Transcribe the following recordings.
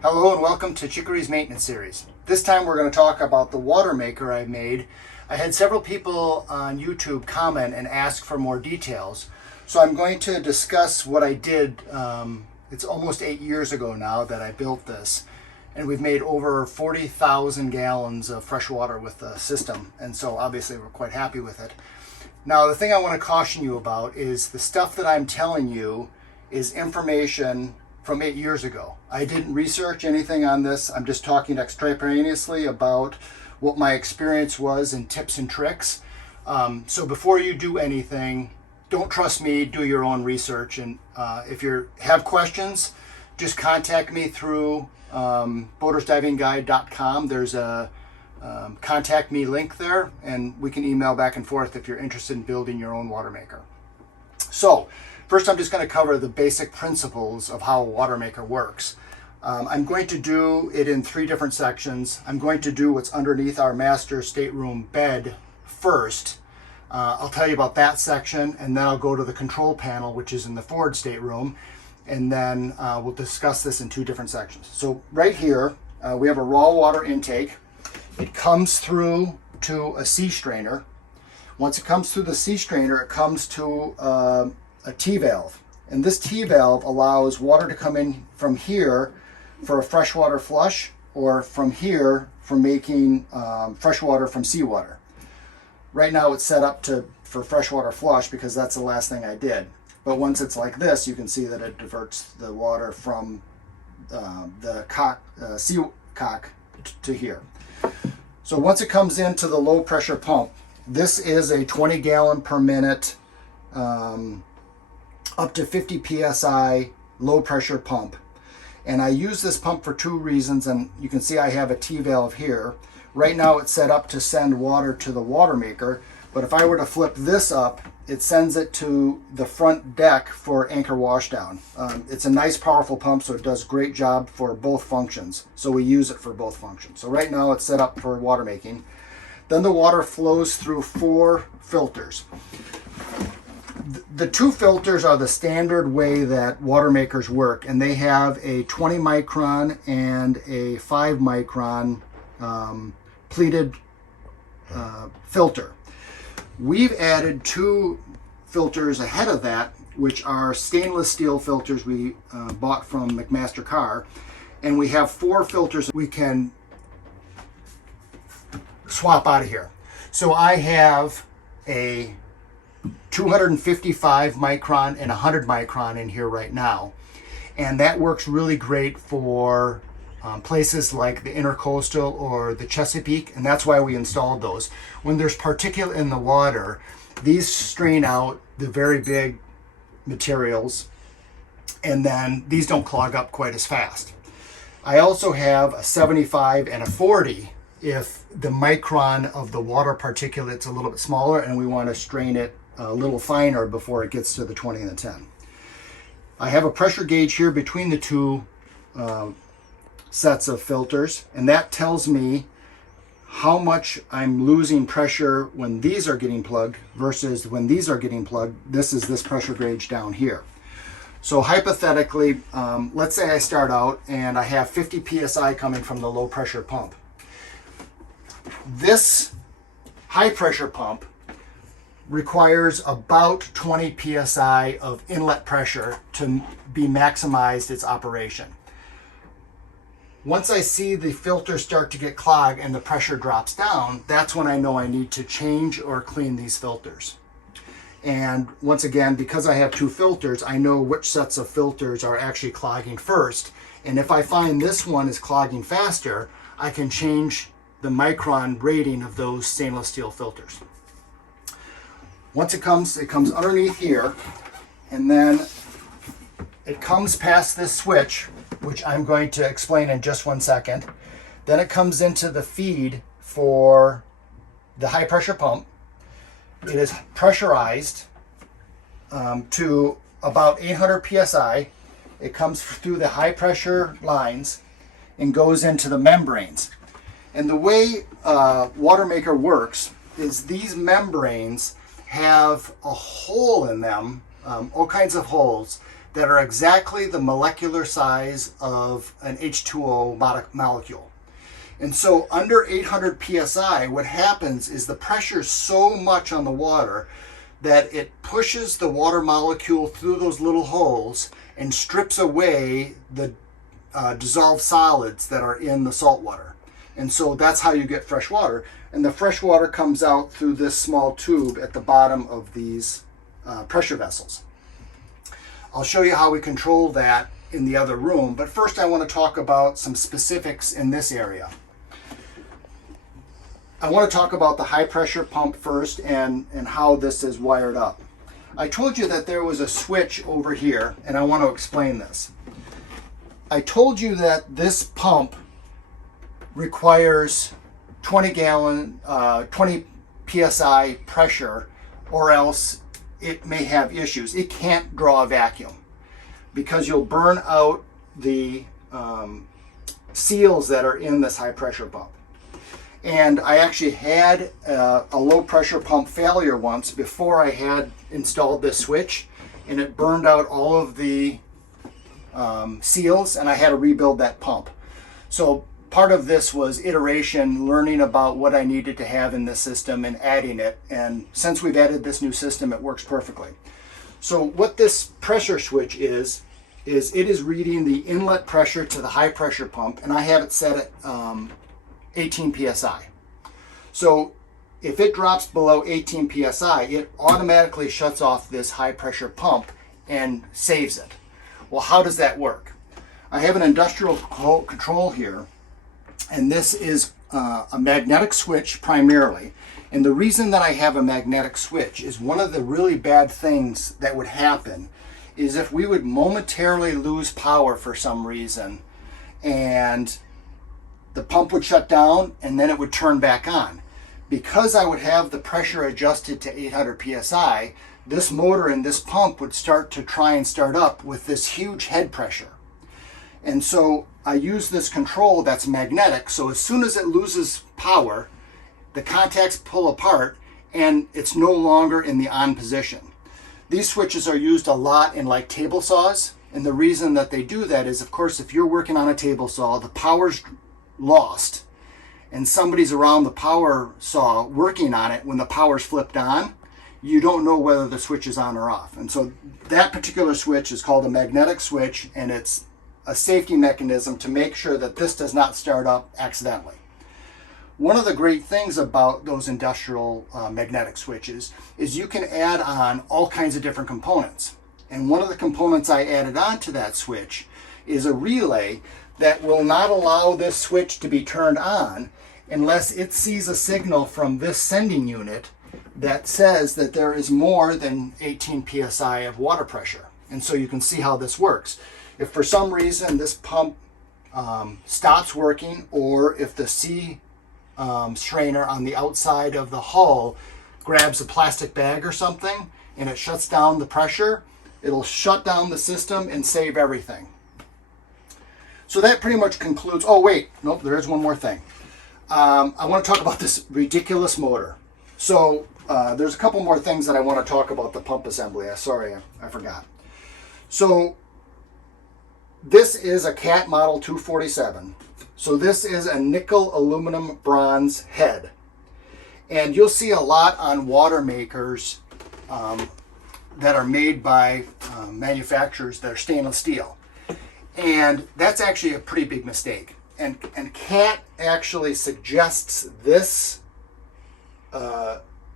Hello and welcome to Chicory's Maintenance Series. This time we're going to talk about the water maker I made. I had several people on YouTube comment and ask for more details. So I'm going to discuss what I did. It's almost 8 years ago now that I built this. And we've made over 40,000 gallons of fresh water with the system. And so obviously we're quite happy with it. Now the thing I want to caution you about is the stuff that I'm telling you is information from 8 years ago. I didn't research anything on this. I'm just talking extemporaneously about what my experience was and tips and tricks. So before you do anything, don't trust me, do your own research. And if you have questions, just contact me through boatersdivingguide.com. There's a contact me link there, and we can email back and forth if you're interested in building your own water maker. So first, I'm just going to cover the basic principles of how a water maker works. I'm going to do it in 3 different sections. I'm going to do what's underneath our master stateroom bed first. I'll tell you about that section, and then I'll go to the control panel, which is in the forward stateroom, and then we'll discuss this in 2 different sections. So right here, we have a raw water intake. It comes through to a sea strainer. Once it comes through the sea strainer, it comes to a T-valve. And this T-valve allows water to come in from here for a freshwater flush, or from here for making freshwater from seawater. Right now it's set up for freshwater flush because that's the last thing I did. But once it's like this, you can see that it diverts the water from the sea cock to here. So once it comes into the low pressure pump, this is a 20 gallon per minute up to 50 psi low pressure pump. And I use this pump for 2 reasons, and you can see I have a T-valve here. Right now it's set up to send water to the water maker, but if I were to flip this up, it sends it to the front deck for anchor washdown. It's a nice powerful pump, so it does a great job for both functions. So we use it for both functions. So right now it's set up for water making. Then the water flows through 4 filters. The 2 filters are the standard way that water makers work, and they have a 20 micron and a 5 micron pleated filter. We've added 2 filters ahead of that, which are stainless steel filters we bought from McMaster Carr, and we have 4 filters we can swap out of here. So I have a 255 micron and 100 micron in here right now, and that works really great for places like the Intercoastal or the Chesapeake, and that's why we installed those. When there's particulate in the water, these strain out the very big materials, and then these don't clog up quite as fast. I also have a 75 and a 40 if the micron of the water particulate's a little bit smaller and we want to strain it a little finer before it gets to the 20 and the 10. I have a pressure gauge here between the 2 sets of filters, and that tells me how much I'm losing pressure when these are getting plugged versus when these are getting plugged. This is this pressure gauge down here. So hypothetically, let's say I start out and I have 50 psi coming from the low pressure pump. This high pressure pump requires about 20 psi of inlet pressure to be maximized its operation. Once I see the filter start to get clogged and the pressure drops down, that's when I know I need to change or clean these filters. And once again, because I have 2 filters, I know which sets of filters are actually clogging first. And if I find this one is clogging faster, I can change the micron rating of those stainless steel filters. Once it comes underneath here, and then it comes past this switch, which I'm going to explain in just 1 second. Then it comes into the feed for the high pressure pump. It is pressurized to about 800 psi. It comes through the high pressure lines and goes into the membranes. And the way water maker works is these membranes have a hole in them, all kinds of holes, that are exactly the molecular size of an H2O molecule. And so under 800 psi, what happens is the pressure is so much on the water that it pushes the water molecule through those little holes and strips away the dissolved solids that are in the salt water. And so that's how you get fresh water. And the fresh water comes out through this small tube at the bottom of these pressure vessels. I'll show you how we control that in the other room, but first I want to talk about some specifics in this area. I want to talk about the high pressure pump first and how this is wired up. I told you that there was a switch over here, and I want to explain this. I told you that this pump requires 20 psi pressure, or else it may have issues. It can't draw a vacuum because you'll burn out the seals that are in this high pressure pump. And I actually had a low pressure pump failure once before I had installed this switch, and it burned out all of the seals, and I had to rebuild that pump. So part of this was iteration, learning about what I needed to have in this system and adding it. And since we've added this new system, it works perfectly. So what this pressure switch is it is reading the inlet pressure to the high pressure pump, and I have it set at 18 psi. So if it drops below 18 psi, it automatically shuts off this high pressure pump and saves it. Well, how does that work? I have an industrial control here, and this is a magnetic switch primarily. And the reason that I have a magnetic switch is one of the really bad things that would happen is if we would momentarily lose power for some reason, and the pump would shut down and then it would turn back on. Because I would have the pressure adjusted to 800 psi, this motor and this pump would start to try and start up with this huge head pressure. And so I use this control that's magnetic, so as soon as it loses power, the contacts pull apart and it's no longer in the on position. These switches are used a lot in like table saws, and the reason that they do that is, of course, if you're working on a table saw, the power's lost and somebody's around the power saw working on it when the power's flipped on, you don't know whether the switch is on or off. And so that particular switch is called a magnetic switch, and it's a safety mechanism to make sure that this does not start up accidentally. One of the great things about those industrial magnetic switches is you can add on all kinds of different components. And one of the components I added on to that switch is a relay that will not allow this switch to be turned on unless it sees a signal from this sending unit that says that there is more than 18 psi of water pressure. And so you can see how this works. If for some reason this pump stops working, or if the C strainer on the outside of the hull grabs a plastic bag or something and it shuts down the pressure, it'll shut down the system and save everything. So that pretty much concludes. Oh wait, nope, there is one more thing. I want to talk about this ridiculous motor. So there's a couple more things that I want to talk about the pump assembly. Sorry, I forgot. So this is a CAT model 247. So this is a nickel aluminum bronze head. And you'll see a lot on water makers that are made by manufacturers that are stainless steel. And that's actually a pretty big mistake. And CAT actually suggests this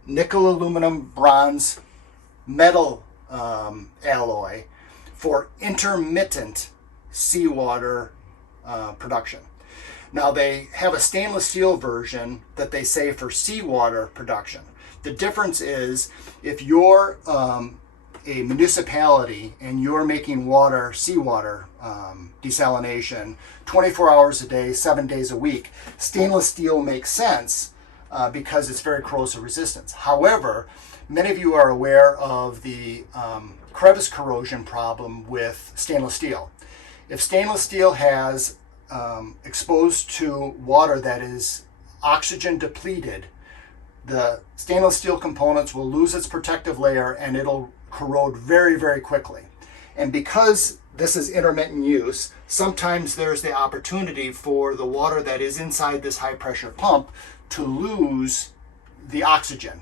nickel aluminum bronze metal alloy for intermittent seawater production. Now they have a stainless steel version that they say for seawater production. The difference is if you're a municipality and you're making water, seawater desalination 24 hours a day, 7 days a week, stainless steel makes sense because it's very corrosive resistance. However, many of you are aware of the crevice corrosion problem with stainless steel. If stainless steel has exposed to water that is oxygen depleted, the stainless steel components will lose its protective layer and it'll corrode very, very quickly. And because this is intermittent use, sometimes there's the opportunity for the water that is inside this high pressure pump to lose the oxygen.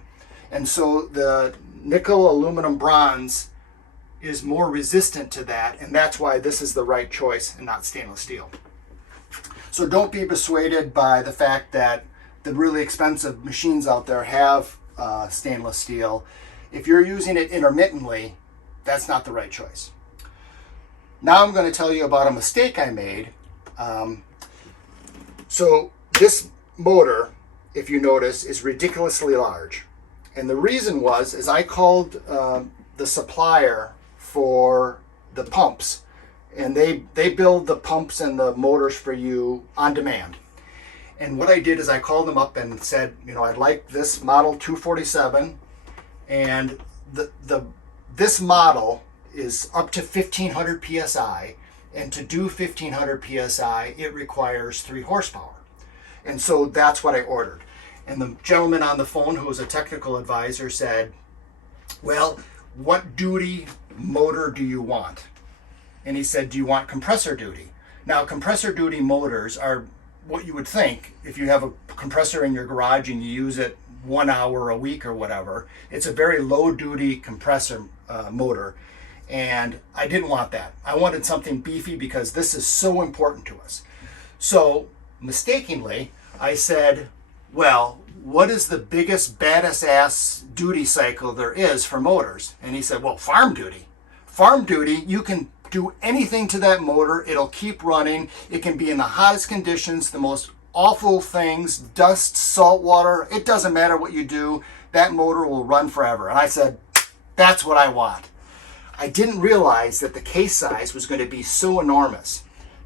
And so the nickel aluminum bronze is more resistant to that, and that's why this is the right choice and not stainless steel. So don't be persuaded by the fact that the really expensive machines out there have stainless steel. If you're using it intermittently, that's not the right choice. Now I'm going to tell you about a mistake I made. So this motor, if you notice, is ridiculously large. And the reason is I called the supplier for the pumps, and they build the pumps and the motors for you on demand. And what I did is I called them up and said, I'd like this model 247, and this model is up to 1500 psi, and to do 1500 psi it requires 3 horsepower. And so that's what I ordered. And the gentleman on the phone, who was a technical advisor, said, well, what duty motor do you want? And he said, do you want compressor duty? Now, compressor duty motors are what you would think if you have a compressor in your garage and you use it 1 hour a week or whatever. It's a very low duty compressor motor. And I didn't want that. I wanted something beefy because this is so important to us. So mistakenly, I said, well, what is the biggest baddest ass duty cycle there is for motors? And he said, well, farm duty. Farm duty, you can do anything to that motor. It'll keep running. It can be in the hottest conditions, the most awful things, dust, salt water. It doesn't matter what you do. That motor will run forever. And I said, that's what I want. I didn't realize that the case size was going to be so enormous.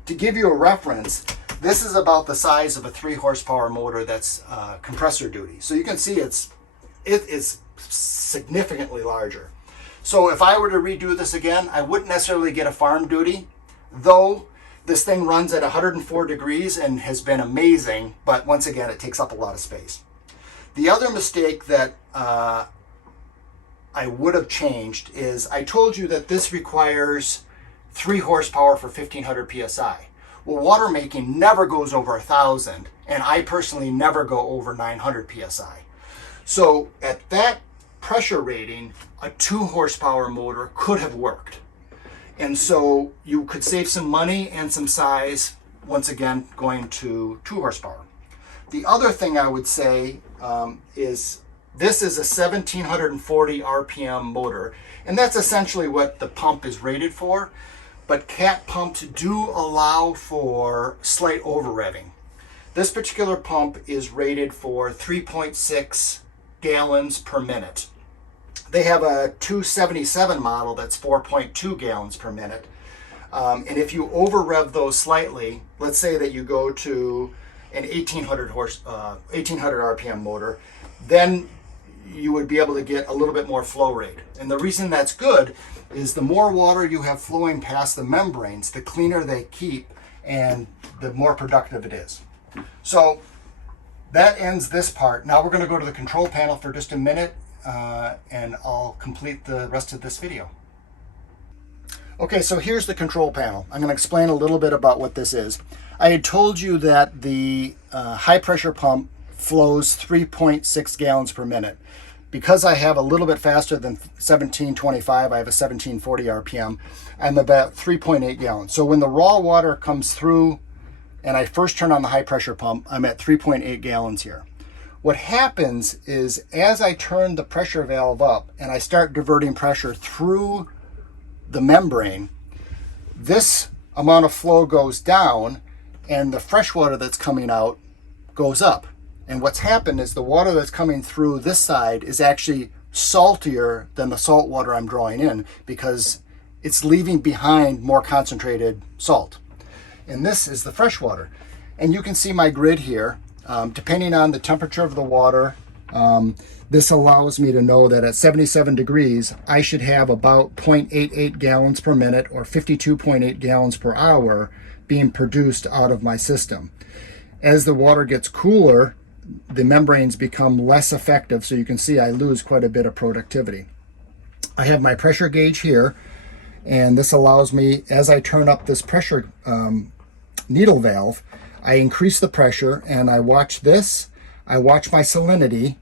To give you a reference, this is about the size of a 3 horsepower motor that's compressor duty. So you can see it is significantly larger. So if I were to redo this again, I wouldn't necessarily get a farm duty, though this thing runs at 104 degrees and has been amazing, but once again, it takes up a lot of space. The other mistake that I would have changed is I told you that this requires 3 horsepower for 1500 psi. Well, water making never goes over 1000, and I personally never go over 900 psi. So at that pressure rating, a 2 horsepower motor could have worked. And so you could save some money and some size, once again, going to 2 horsepower. The other thing I would say is this is a 1740 RPM motor, and that's essentially what the pump is rated for. But cat pumps do allow for slight over revving. This particular pump is rated for 3.6 gallons per minute. They have a 277 model that's 4.2 gallons per minute. And if you over rev those slightly, let's say that you go to an 1800 RPM motor, then you would be able to get a little bit more flow rate. And the reason that's good is the more water you have flowing past the membranes, the cleaner they keep and the more productive it is. So that ends this part. Now we're going to go to the control panel for just a minute and I'll complete the rest of this video. Okay, so here's the control panel. I'm going to explain a little bit about what this is. I had told you that the high pressure pump flows 3.6 gallons per minute. Because I have a little bit faster than 1725, I have a 1740 RPM, I'm about 3.8 gallons. So when the raw water comes through and I first turn on the high pressure pump, I'm at 3.8 gallons here. What happens is as I turn the pressure valve up and I start diverting pressure through the membrane, this amount of flow goes down and the fresh water that's coming out goes up. And what's happened is the water that's coming through this side is actually saltier than the salt water I'm drawing in because it's leaving behind more concentrated salt. And this is the fresh water. And you can see my grid here. Depending on the temperature of the water, this allows me to know that at 77 degrees, I should have about 0.88 gallons per minute or 52.8 gallons per hour being produced out of my system. As the water gets cooler, the membranes become less effective, so you can see I lose quite a bit of productivity. I have my pressure gauge here, And this allows me, as I turn up this pressure needle valve, I increase the pressure and I watch this. I watch my salinity,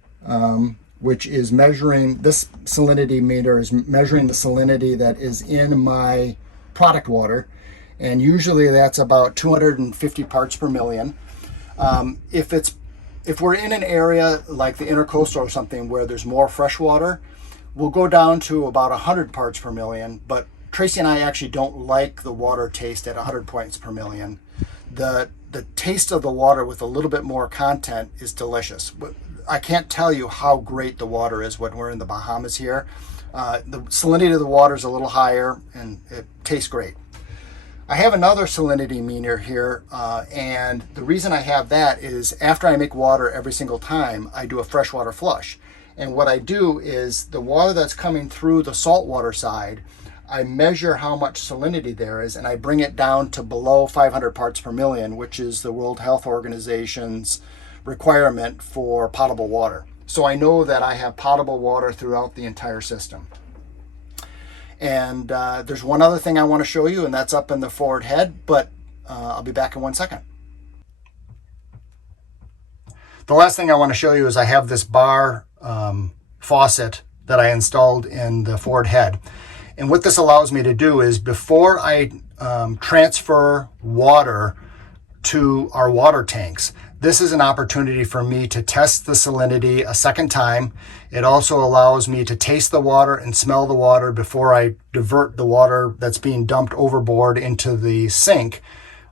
which is measuring, this salinity meter is measuring the salinity that is in my product water. And usually that's about 250 parts per million. If we're in an area like the intercoastal or something where there's more fresh water, we'll go down to about 100 parts per million. But Tracy and I actually don't like the water taste at 100 parts per million. The taste of the water with a little bit more content is delicious. I can't tell you how great the water is when we're in the Bahamas here. The salinity of the water is a little higher and it tastes great. I have another salinity meter here, and the reason I have that is after I make water every single time, I do a freshwater flush. And what I do is the water that's coming through the saltwater side, I measure how much salinity there is and I bring it down to below 500 parts per million, which is the World Health Organization's requirement for potable water. So I know that I have potable water throughout the entire system. And there's one other thing I want to show you, and that's up in the forward head, but I'll be back in 1 second. The last thing I want to show you is I have this bar faucet that I installed in the forward head. And what this allows me to do is before I transfer water to our water tanks, this is an opportunity for me to test the salinity a second time. It also allows me to taste the water and smell the water before I divert the water that's being dumped overboard into the sink,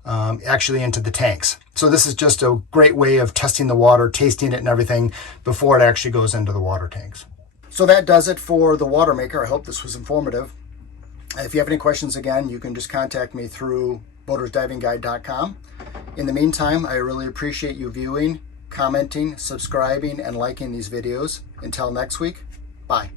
actually into the tanks. So this is just a great way of testing the water, tasting it and everything before it actually goes into the water tanks. So that does it for the water maker. I hope this was informative. If you have any questions, again, you can just contact me through boatersdivingguide.com. In the meantime, I really appreciate you viewing, commenting, subscribing, and liking these videos. Until next week, bye.